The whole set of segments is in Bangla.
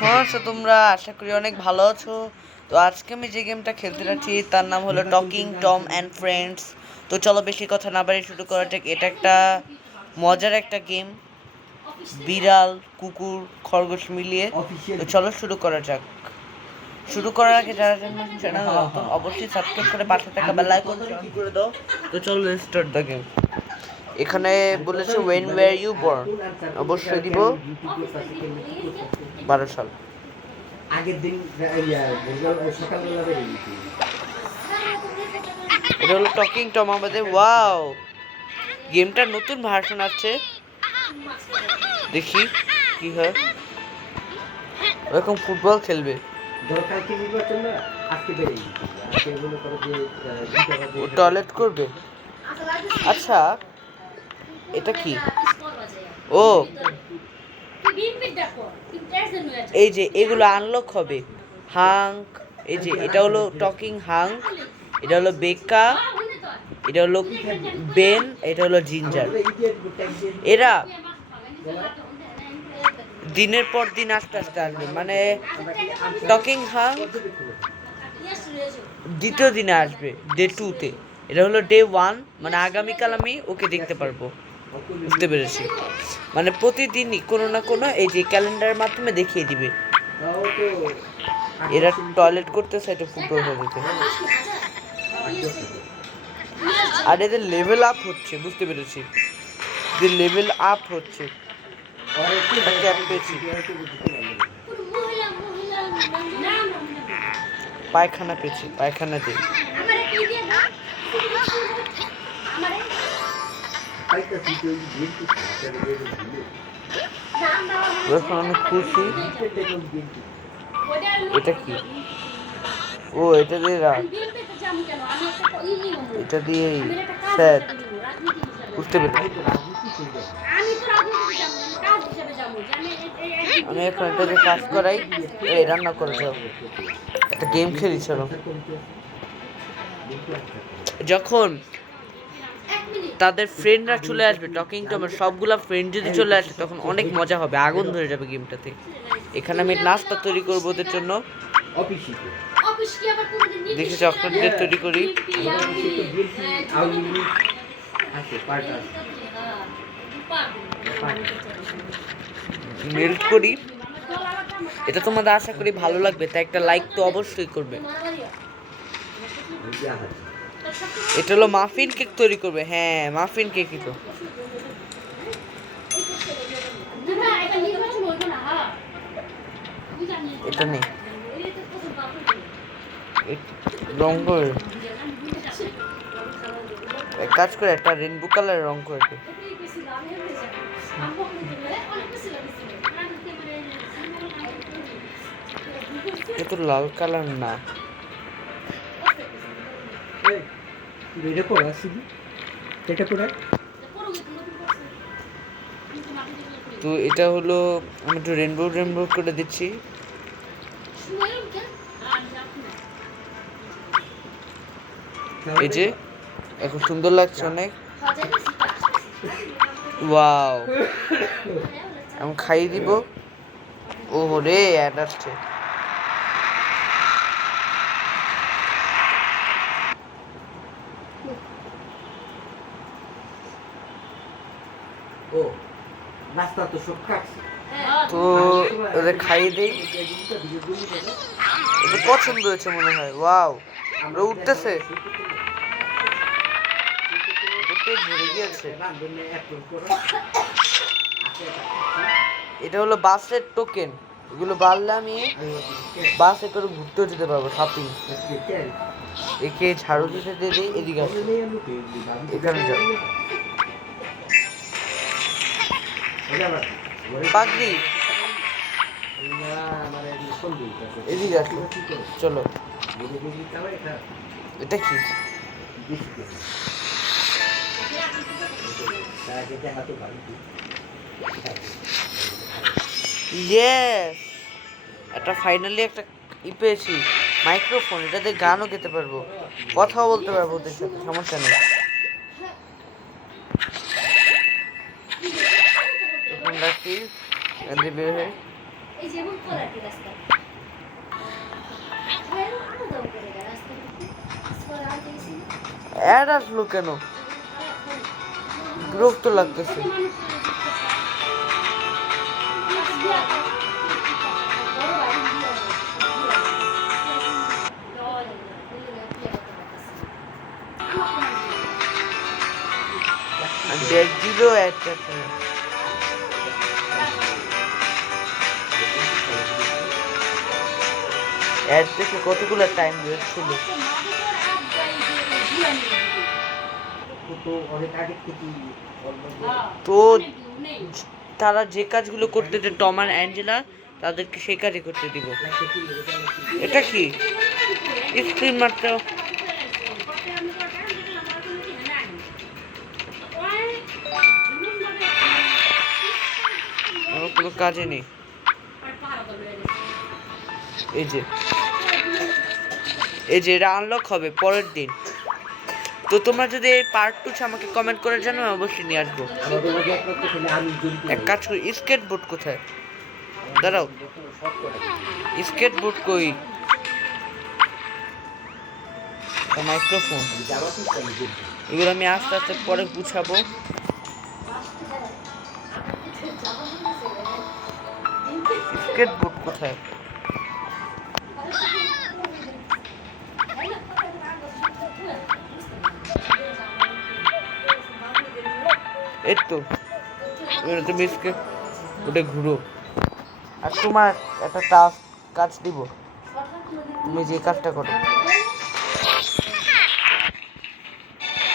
হ্যাঁ, তোমরা আশা করি অনেক ভালো আছো। তো আজকে আমি যে গেমটা খেলতে যাচ্ছি তার নাম হলো টকিং টম অ্যান্ড ফ্রেন্ডস। তো চলো বেশি কথা না বাড়িয়ে শুরু করা যাক। এটা একটা মজার একটা গেম, বিড়াল কুকুর খরগোশ মিলিয়ে। তো চলো শুরু করা যাক। শুরু করার আগে যারা চ্যানেল নতুন অবশ্যই সাবস্ক্রাইব করে পাশে থাকা বেল আইকন অন করে দাও। তো চলো স্টার্ট দ্য গেম। এখানে বলেছে ওয়েন ওয়্যার ইউ বর্ন, অবশ্যই দিব 12 সাল। আগের দিন সকালবেলা বেরিয়ে এটা হলো টকিং টম আমাদের। ওয়াও, গেমটার নতুন ভার্সন আছে, দেখি কি হয়। ওরকম ফুটবল খেলবে, দরকারকে নির্বাচন না আজকে বেরিয়ে আজকে মনে করো যে ও টয়লেট করবে। আচ্ছা এটা কি? ও এই যে এগুলো আনলক হবে। হাঙ্ক, এই যে এটা হলো টকিং হাঙ্ক, এটা হলো বেকা, এটা হলো বেন, এটা হলো জিঞ্জার। এরা দিনের পর দিন আস্তে আস্তে আসবে, মানে টকিং হাঙ্ক দ্বিতীয় দিনে আসবে, ডে 2-তে। এটা হলো ডে 1, মানে আগামীকাল আমি ওকে দেখতে পারবো। বুঝতে পেরেছি, মানে প্রতিদিনই কোনো না কোনো এই যে ক্যালেন্ডারের মাধ্যমে দেখিয়ে দিবে। এরা টয়লেট করতেছে, এটা ফুটবল খেলতে, আর এদের লেভেল আপ হচ্ছে। বুঝতে পেরেছি, এদের লেভেল আপ হচ্ছে। পায়খানা পেয়েছি, পায়খানা দিই। আমি খুশি। এটা কি? ও এটা দিয়ে রাখ, এটা দিয়ে স্যার। বুঝতে পেরেছি, আমি এখন এটা দিয়ে কাজ করাই। এই রান্না করে যাও, একটা গেম খেলি চলো। যখন তাদের ফ্রেন্ডরা চলে আসবে, টকিং টমের সবগুলা ফ্রেন্ড যদি চলে আসে তখন অনেক মজা হবে, আগুন ধরে যাবে গেমটাতে। এখানে আমি নাস্তা তৈরি করবো ওদের জন্য। দেখি চকলেট দিয়ে তৈরি করি, মেল্ট করি। এটা তোমাদের আশা করি ভালো লাগবে, তাই একটা লাইক তো অবশ্যই করবে। এটা হলো মাফিন কেক তৈরি করবে। হ্যাঁ, মাফিন কেকই তো। এটা নেই, রং করে এক কাজ করে একটা রেনবো কালার রং করে দে। এটা লাল কালার না। তো এটা হলো, আমি একটু রেনবো রেনবো করে দিচ্ছি। এই যে এখন সুন্দর লাগছে অনেক। ওয়াও, আমি খাইয়ে দিব। ও রে, অ্যাড আসছে। ও নাস্তা তো সব কাটছে, তো ওদের খাইয়ে দেই। ওদের পছন্দ হয়েছে মনে হয়। ওয়াও, ওরা উঠতেছে, পেট ভরে গিয়েছে। এটা হলো বাসের টোকেন, এগুলো বাড়লে আমি বাসে করে ঘুরতেও যেতে পারবো, শপিং। একে ঝাড়ু দিতে দিয়ে দিই, এদিকে আসো, এখানে যাও। পাগড়ি, এদিকে আসো, চলো। এটা কি? ইয়েস, একটা ফাইনালি একটা পেয়েছি, মাইক্রোফোন। এটাতে গানও গেতে পারবো, কথাও বলতে পারবো ওদের সাথে, সমস্যা নেই। তখন রাখি বের হয়ে অ্যাড আসলো কেন? বিরক্ত লাগতেছে। ডেট দিল অ্যাডটা। অ্যাড দেখে কতগুলো টাইম ওয়েস্ট হলো। তো অনেক আগে থেকেই তো তারা যে কাজগুলো করতে দেয় টম আর অ্যাঞ্জেলা, তাদেরকে সেই কাজই করতে দিব। এটা কি স্ক্রিন মারতে? আমার কোনো কাজে নেই। এই যে এটা আনলক হবে পরের দিন। তো তোমরা যদি এই পার্ট 2 আমাকে কমেন্ট করে জানো, আমি অবশ্যই নিয়ে আসবো। এক কাজ করি, স্কেটবোর্ড কোথায়? দাঁড়াও, স্কেটবোর্ড কই? মাইক্রোফোন, এগুলো আমি আস্তে আস্তে পরে গুছাবো। স্কেটবোর্ড কোথায়? এই তো, তুমি স্কেটবোর্ডে ঘুরো। আর তোমার একটা কাজ দিব, তুমি যে কাজটা করো।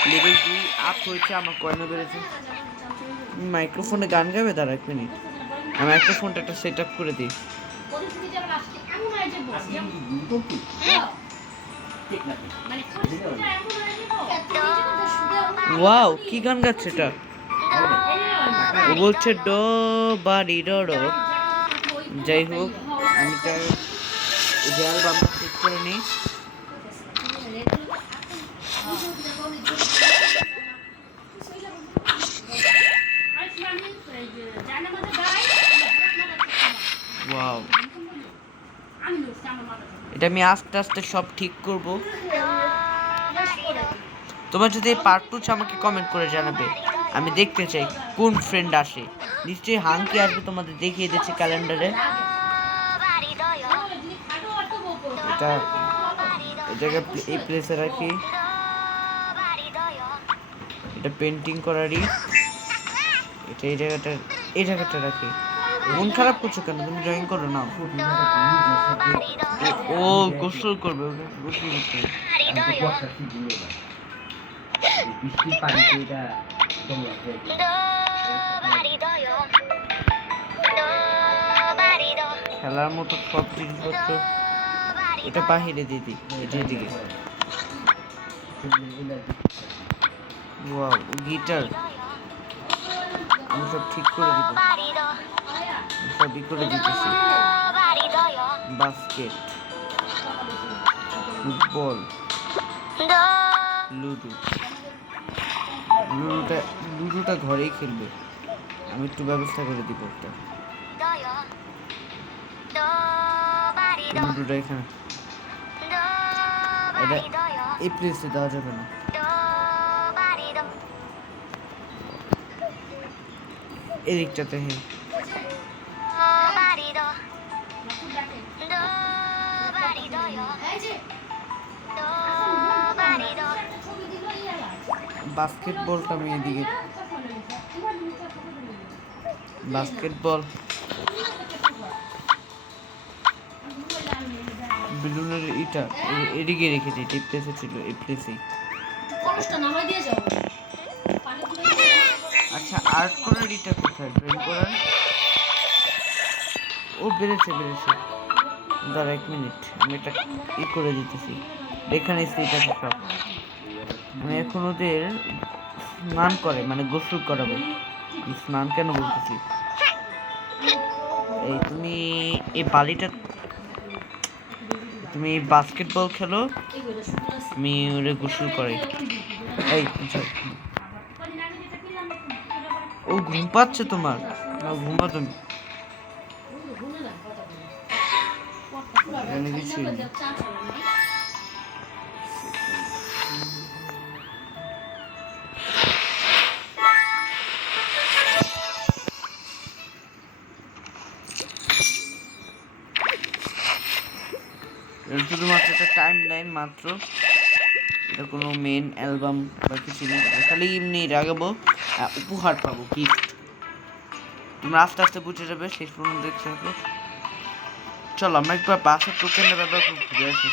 লেভেল 2 আপ হয়েছে, আমার কয়েনও বেড়েছে। মাইক্রোফোনে গান গাবে? দাঁড়া 1 মিনিট, আমি মাইক্রোফোনটা একটা সেট আপ করে দিই। ওয়াও, কি গান গাচ্ছে এটা? ও বলছে ডো বাড়ি ডো। যাই হোক, আমি তার অ্যালবামটা চেক করে নিই। ওয়াও, এটা আমি আস্তে আস্তে সব ঠিক করব। তোমরা যদি পার্ট 2 আমাকে কমেন্ট করে জানাবে, আমি দেখতে চাই কোন ফ্রেন্ড আসে। নিশ্চয়ই হাঙ্কি আসবে, তোমাদের দেখিয়ে দিচ্ছি ক্যালেন্ডারে। এটাকে এই প্লেসে রাখি, এটা পেন্টিং করারই। এটা এই জায়গাটা রাখি। মন খারাপ করছো কেন? তুমি ড্রয়িং করো না। ও গোসল করবে, গোসল করতে। বৃষ্টির পানিতে এটা খেলার মতো সব জিনিসপত্র এটা বাহিরে দিয়ে দিই, এটার দিকে। ওয়াও, গিটার আমি সব ঠিক করে দিব, সবই করে দিতেছি। বাস্কেট, ফুটবল, লুডোটা ঘরেই খেলবে, আমি একটু ব্যবস্থা করে দিব একটা। লুডোটা এখানে, এটা এই প্লেসে দেওয়া যাবে না। এদিকটাতে, হ্যাঁ। বাস্কেটবলটা আমি এদিকে, বাস্কেটবল, বেলুনের এটা এদিকে রেখেছি, এই প্লেসে ছিল, এই প্লেসেই। আচ্ছা, আর্ট করার এটা কোথায়? ড্রয়িং করার, ও বেড়েছে। দাঁড়া 1 মিনিট, আমি এটা করে দিতেছি। এখানে স্টেট আছে সব। আমি এখন ওদের স্নান করে, মানে গোসল করাবো। স্নান কেন বলতেছি, এই তুমি এই বালিটা, তুমি বাস্কেটবল খেলো, আমি ওরে গোসল করাই। এই ও ঘুম পাচ্ছে তোমার? না ঘুমা তুমি। এখানে কিছুই নেই। এটা শুধুমাত্র একটা টাইম লাইন মাত্র, এটা কোনো মেন অ্যালবাম বা কিছু নেই, এটা খালি এমনি রাখবো, উপহার পাবো, গিফট। তোমরা আস্তে আস্তে বুঝে যাবে, শেষ পর্যন্ত দেখতে থাকো। চলো আমরা একবার বাসের টোকেনের ব্যাপার খুব ঘুরে আসি।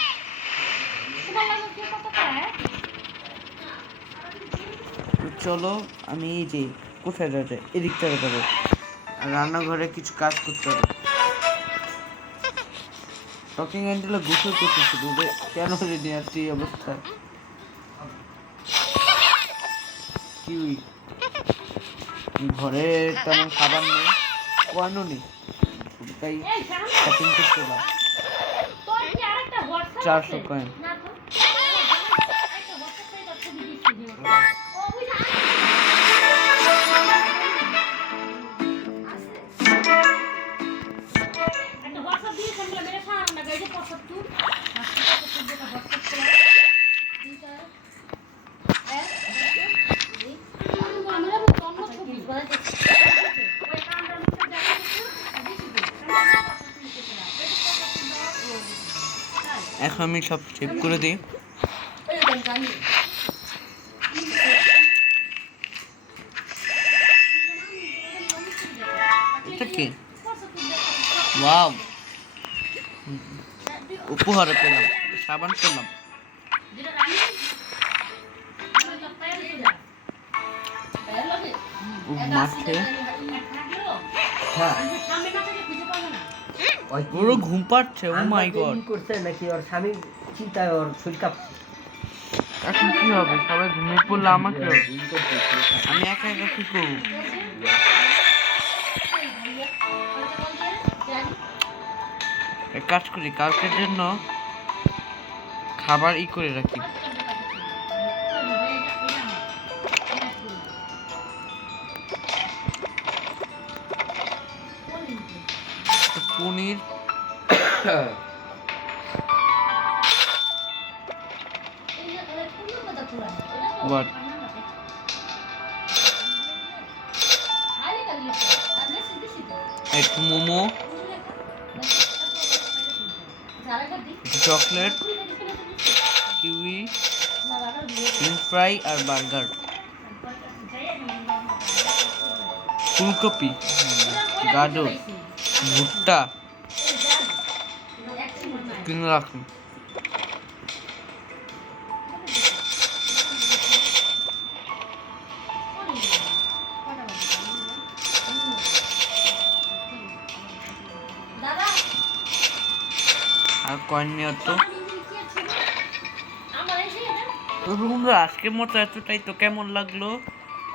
তো চলো আমি এই যে কোথায় যাতে এদিকটা যাবো, আর রান্নাঘরে কিছু কাজ করতে হবে। টকিং অ্যান্ডেলে গোসল করতেছিল, কেন রেডি আসছে এই অবস্থায়? কি ঘরে তেমন খাবার নেই, কয়েনও নেই, তাই শপিং করতে না 400 কয়েন। এখন আমি সব সেভ করে দিই। এটা কি? ওয়াও, উপহার পেলাম, সাবান পেলাম। মাঠে পুরো ঘুম পাচ্ছে। ও মাই গড, করছে নাকি ওর স্বামী চিন্তায় ওর শরীর কাঁপছে। এখন কি হবে? সবাই ঘুমিয়ে পড়লে আমাকে আমি একা একা কি করবো? এক কাজ করি, কালকের জন্য খাবার করে রাখি। পনির what একটু momo, chocolate, kiwi, french fry আর বার্গার, ফুলকপি, গাজর, ভুট্টা কিনে রাখুন। আর কয়েন নিয়ে তো বন্ধুরা আজকের মতো এতটাই। তো কেমন লাগলো?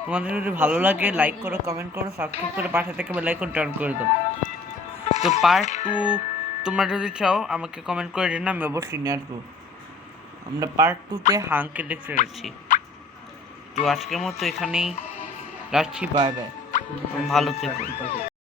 তোমাদের যদি ভালো লাগে লাইক করো, কমেন্ট করো, সাবস্ক্রাইব করে পাশে থেকে বেল আইকন টার্ন করে দাও। তো পার্ট 2 তোমরা যদি চাও আমাকে কমেন্ট করে দিন, আমি অবশ্যই নিয়ে আসবো। আমরা পার্ট 2-তে হাঙ্কে দেখতে যাচ্ছি। তো আজকের মতো এখানেই রাখছি, বাই বাই, ভালো থেকো।